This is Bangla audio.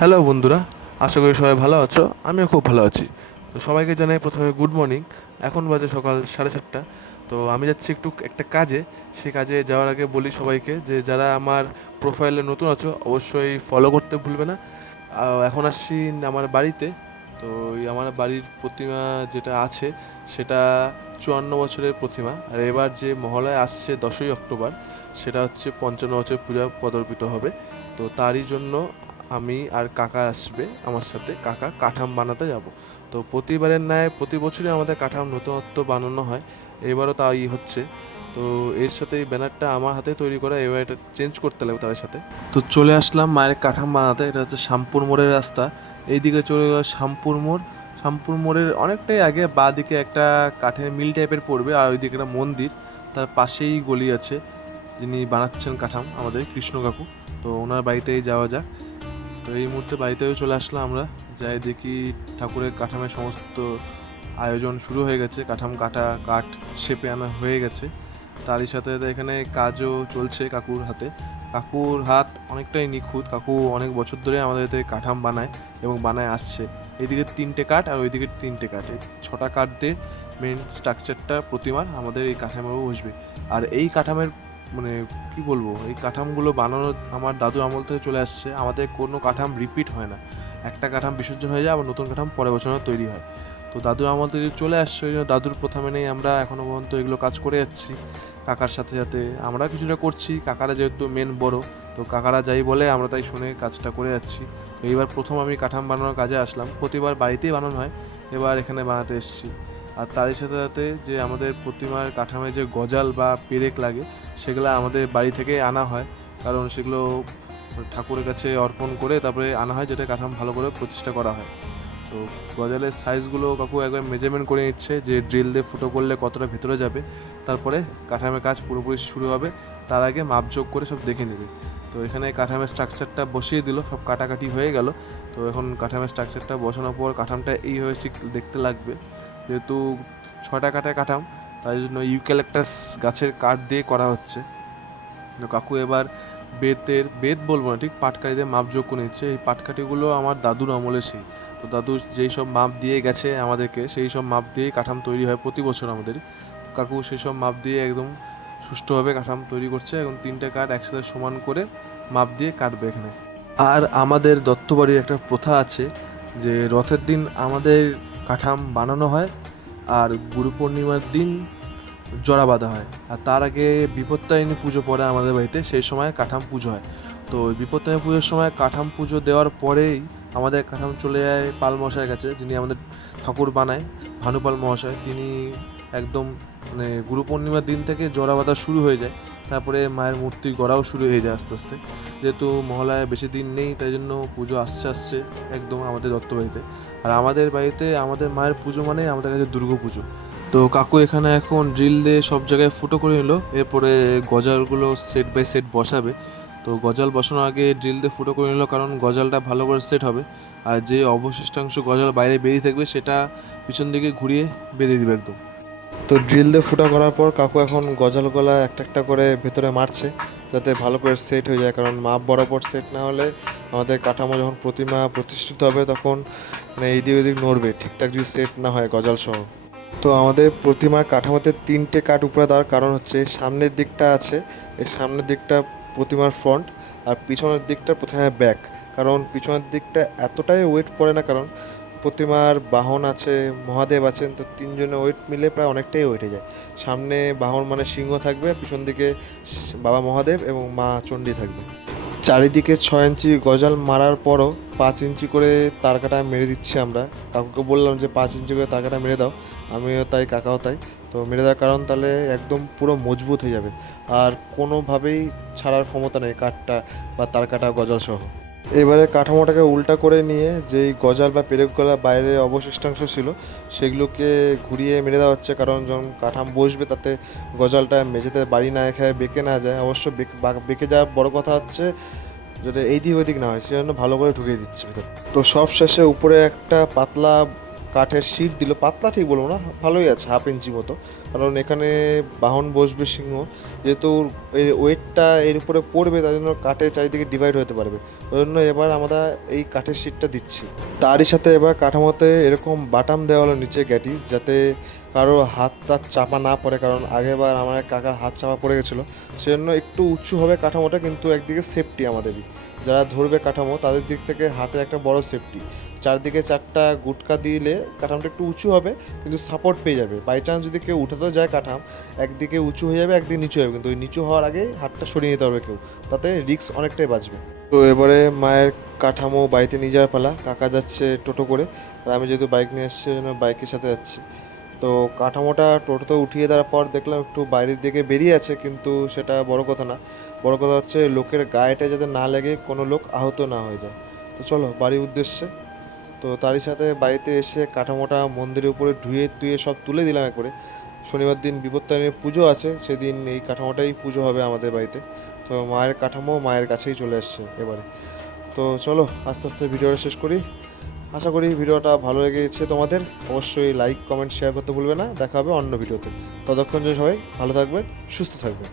হ্যালো বন্ধুরা, আশা করি সবাই ভালো আছো। আমিও খুব ভালো আছি। তো সবাইকে জানাই প্রথমে গুড মর্নিং। এখন বাজে সকাল 7:30। তো আমি যাচ্ছি একটু একটা কাজে। সে কাজে যাওয়ার আগে বলি সবাইকে যে যারা আমার প্রোফাইলে নতুন আছো অবশ্যই ফলো করতে ভুলবে না। এখন আসছি আমার বাড়িতে। তো এই আমার বাড়ির প্রতিমা যেটা আছে সেটা 54 বছরের প্রতিমা। আর এবার যে মহালয়া আসছে 10ই অক্টোবর, সেটা হচ্ছে 55 বছর পূজা পদর্পিত হবে। তো তারই জন্য আমি আর কাকা আসবে আমার সাথে। কাকা কাঠাম বানাতে যাব। তো প্রতিবারের ন্যায় প্রতি বছরই আমাদের কাঠাম নতুনত্ব বানানো হয়। এবারও তাই হচ্ছে। তো এর সাথে এই ব্যানারটা আমার হাতে তৈরি করা, এবার এটা চেঞ্জ করতে লাগবে তাদের সাথে। তো চলে আসলাম মায়ের কাঠাম বানাতে। এটা হচ্ছে শ্যামপুর মোড়ের রাস্তা। এইদিকে চলে গেল শ্যামপুর মোড়। শ্যামপুর মোড়ের অনেকটাই আগে বাঁ দিকে একটা কাঠের মিল টাইপের পড়বে, আর ওইদিকে একটা মন্দির, তার পাশেই গলি আছে। যিনি বানাচ্ছেন কাঠাম আমাদের কৃষ্ণ কাকু। তো ওনার বাড়িতেই যাওয়া যাক। তো এই মুহূর্তে বাড়িতেও চলে আসলাম আমরা। যাই দেখি ঠাকুরের কাঠামের সমস্ত আয়োজন শুরু হয়ে গেছে। কাঠাম কাটা, কাঠ শেপে আনা হয়ে গেছে। তারই সাথে সাথে এখানে কাজও চলছে কাকুর হাতে। কাকুর হাত অনেকটাই নিখুঁত। কাকু অনেক বছর ধরে আমাদের এতে কাঠাম বানায় এবং বানায় আসছে। এইদিকে 3টে কাঠ আর ওইদিকে 3টে কাঠ, এই 6টা কাঠ দিয়ে মেন স্ট্রাকচারটা প্রতিমার আমাদের এই কাঠামোও বসবে। আর এই কাঠামের মানে কি বলবো, এই কাঠামগুলো বানানো আমার দাদুর আমল থেকে চলে আসছে। আমাদের কোনো কাঠাম রিপিট হয় না। একটা কাঠাম বিসর্জন হয়ে যায়, আবার নতুন কাঠাম পরের বছর তৈরি হয়। তো দাদুর আমল থেকে চলে আসছে, ওই জন্য দাদুর প্রথা মেনেই আমরা এখনও পর্যন্ত এগুলো কাজ করে যাচ্ছি। কাকার সাথে সাথে আমরা কিছুটা করছি। কাকারা যেহেতু মেন বড়, তো কাকারা যাই বলে আমরা তাই শুনে কাজটা করে যাচ্ছি। তো এইবার প্রথম আমি কাঠাম বানানোর কাজে আসলাম। প্রতিবার বাড়িতেই বানানো হয়, এবার এখানে বানাতে এসেছি। আর তারই সাথে সাথে যে আমাদের প্রতিমার কাঠামে যে গজাল বা পেরেক লাগে, সেগুলো আমাদের বাড়ি থেকে আনা হয়। কারণ সেগুলো ঠাকুরের কাছে অর্পণ করে তারপরে আনা হয়, যেটা কাঠাম ভালো করে প্রতিষ্ঠা করা হয়। তো গজালের সাইজগুলো কাকু একবার মেজারমেন্ট করে নিচ্ছে যে ড্রিল দিয়ে ফুটো করলে কতটা ভেতরে যাবে। তারপরে কাঠামের কাজ পুরোপুরি শুরু হবে, তার আগে মাপযোগ করে সব দেখে নেবে। তো এখানে কাঠামের স্ট্রাকচারটা বসিয়ে দিল, সব কাটাকাটি হয়ে গেল। তো এখন কাঠামের স্ট্রাকচারটা বসানোর পর কাঠামটা এইভাবে ঠিক দেখতে লাগবে। যেহেতু 6টা কাঠা কাঠাম, তাই জন্য ইউক্যালিপটাস গাছের কাঠ দিয়ে করা হচ্ছে। তো কাকু এবার বেত বলবো না, ঠিক পাটকাঠি দিয়ে মাপযোগ করে নিচ্ছে। এই পাটকাঠিগুলো আমার দাদুর আমলে সেই। তো দাদু যেই সব মাপ দিয়ে গেছে আমাদেরকে, সেই সব মাপ দিয়েই কাঠাম তৈরি হয় প্রতি বছর আমাদেরই। কাকু সেই সব মাপ দিয়ে একদম সুষ্ঠুভাবে কাঠাম তৈরি করছে। এখন 3টে কাঠ একসাথে সমান করে মাপ দিয়ে কাটবে এখানে। আর আমাদের দত্তবাড়ির একটা প্রথা আছে যে রথের দিন আমাদের কাঠাম বানানো হয়, আর গুরু পূর্ণিমার দিন জড়া বাঁধা হয়। আর তার আগে বিপত্তারিণী পুজো পড়ে আমাদের বাড়িতে, সেই সময় কাঠাম পুজো হয়। তো ওই বিপত্তারিণী পুজোর সময় কাঠাম পুজো দেওয়ার পরেই আমাদের কাঠাম চলে যায় পাল মহাশয়ের কাছে, যিনি আমাদের ঠাকুর বানায়, ভানুপাল মহাশয়। তিনি একদম মানে গুরু পূর্ণিমার দিন থেকে জড়া বাঁধা শুরু হয়ে যায়। তারপরে মায়ের মূর্তি গড়াও শুরু হয়ে যায় আস্তে আস্তে। যেহেতু মহালয়া বেশি দিন নেই, তাই জন্য পুজো আসছে একদম আমাদের দত্ত বাড়িতে। আর আমাদের বাড়িতে আমাদের মায়ের পুজো মানে আমাদের কাছে দুর্গা পুজো। তো কাকু এখানে এখন ড্রিল দিয়ে সব জায়গায় ফুটো করে নিল। এরপরে গজালগুলো সেট বাই সেট বসাবে। তো গজাল বসানোর আগে ড্রিল দিয়ে ফুটো করে নিল, কারণ গজালটা ভালো করে সেট হবে। আর যে অবশিষ্টাংশ গজাল বাইরে বেরিয়ে থাকবে সেটা পিছন দিকে ঘুরিয়ে বেরিয়ে দিবে একদম। তো ড্রিল দিয়ে ফুটো করার পর কাকু এখন গজালগুলা একটা একটা করে ভেতরে মারছে, যাতে ভালো করে সেট হয়ে যায়। কারণ মাপ বরাবর সেট না হলে আমাদের কাঠামো যখন প্রতিমা প্রতিষ্ঠিত হবে তখন মানে এইদিক ওইদিক নড়বে, ঠিকঠাক যদি সেট না হয় গজাল সহ। তো আমাদের প্রতিমার কাঠামোতে 3টে কাঠ উপরে দেওয়ার কারণ হচ্ছে সামনের দিকটা আছে, এর সামনের দিকটা প্রতিমার ফ্রন্ট, আর পিছনের দিকটা প্রথমে ব্যাক। কারণ পিছনের দিকটা এতটাই ওয়েট পড়ে না, কারণ প্রতিমার বাহন আছে, মহাদেব আছেন। তো তিনজনের ওয়েট মিলে প্রায় অনেকটাই ওয়েটে যায়। সামনে বাহন মানে সিংহ থাকবে, পিছন দিকে বাবা মহাদেব এবং মা চণ্ডী থাকবে। চারিদিকে 6 ইঞ্চি গজাল মারার পরও 5 ইঞ্চি করে তারকাটা মেরে দিচ্ছি আমরা। কাকুকে বললাম যে 5 ইঞ্চি করে তারকাটা মেরে দাও, আমিও তাই কাকাও তাই। তো মেরে দেওয়ার কারণ তাহলে একদম পুরো মজবুত হয়ে যাবে, আর কোনোভাবেই ছাড়ার ক্ষমতা নেই কাঠটা বা তারকাটা গজাল সহ। এবারে কাঠামোটাকে উল্টা করে নিয়ে যেই গজাল বা পেরেকগুলা বাইরে অবশিষ্টাংশ ছিল সেগুলোকে ঘুরিয়ে মেরে দেওয়া হচ্ছে। কারণ যখন কাঠাম বসবে তাতে গজালটা মেঝেতে বাড়ি না খেয়ে বেঁকে না যায়। অবশ্য বেঁকে যাওয়ার বড় কথা হচ্ছে যাতে এই দিক ওই দিক না হয়, সেজন্য ভালো করে ঢুকিয়ে দিচ্ছে ভিতর। তো সব শেষে উপরে একটা পাতলা কাঠের শিট দিল, পাতলা ঠিক বলবো না, ভালোই আছে, 1/2 ইঞ্চি মতো। কারণ এখানে বাহন বসবে সিংহ, যেহেতু এর ওয়েটটা এর উপরে পড়বে, তার জন্য কাঠের চারিদিকে ডিভাইড হতে পারবে। ওই জন্য এবার আমরা এই কাঠের শিটটা দিচ্ছি। তারই সাথে এবার কাঠামোতে এরকম বাটাম দেওয়া হলো নিচে গ্যাটিস, যাতে কারো হাত টাত চাপা না পড়ে, কারণ আগেরবার আমার এক কাকার হাত চাপা পড়ে গেছিলো। সেজন্য একটু উঁচু হবে কাঠামোটা, কিন্তু একদিকে সেফটি আমাদেরই, যারা ধরবে কাঠামো তাদের দিক থেকে হাতে একটা বড় সেফটি। চারদিকে 4টা গুটকা দিলে কাঠামোটা একটু উঁচু হবে, কিন্তু সাপোর্ট পেয়ে যাবে। বাই চান্স যদি কেউ উঠাতেও যায় কাঠাম, একদিকে উঁচু হয়ে যাবে, একদিকে নিচু হবে, কিন্তু ওই নিচু হওয়ার আগে হাতটা সরিয়ে নিতে হবে কেউ, তাতে রিস্ক অনেকটাই বাঁচবে। তো এবারে মায়ের কাঠামো বাড়িতে নিয়ে যাওয়ার পালা। কাকা যাচ্ছে টোটো করে, আর আমি যেহেতু বাইক নিয়ে এসেছি জন্য বাইকের সাথে যাচ্ছি। তো কাঠামোটা টোটোতে উঠিয়ে দেওয়ার পর দেখলাম একটু বাইরের দিকে বেরিয়ে আছে, কিন্তু সেটা বড় কথা না। বড় কথা হচ্ছে লোকের গায়েটা যাতে না লেগে কোনো লোক আহত না হয়ে যায়। তো চলো বাড়ির উদ্দেশ্যে। তো তারই সাথে বাড়িতে এসে কাঠামোটা মন্দিরের উপরে ধুয়ে টুয়ে সব তুলে দিলাম একবারে। শনিবার দিন বিপত্তারিণীর পুজো আছে, সেদিন এই কাঠামোটাই পুজো হবে আমাদের বাড়িতে। তো মায়ের কাঠামো মায়ের কাছেই চলে এসছে এবারে। তো চলো আস্তে আস্তে ভিডিওটা শেষ করি। আশা করি ভিডিওটা ভালো লেগেছে তোমাদের। অবশ্যই লাইক কমেন্ট শেয়ার করতে ভুলবে না। দেখা হবে অন্য ভিডিওতে। ততক্ষণ জন্য সবাই ভালো থাকবেন, সুস্থ থাকবেন।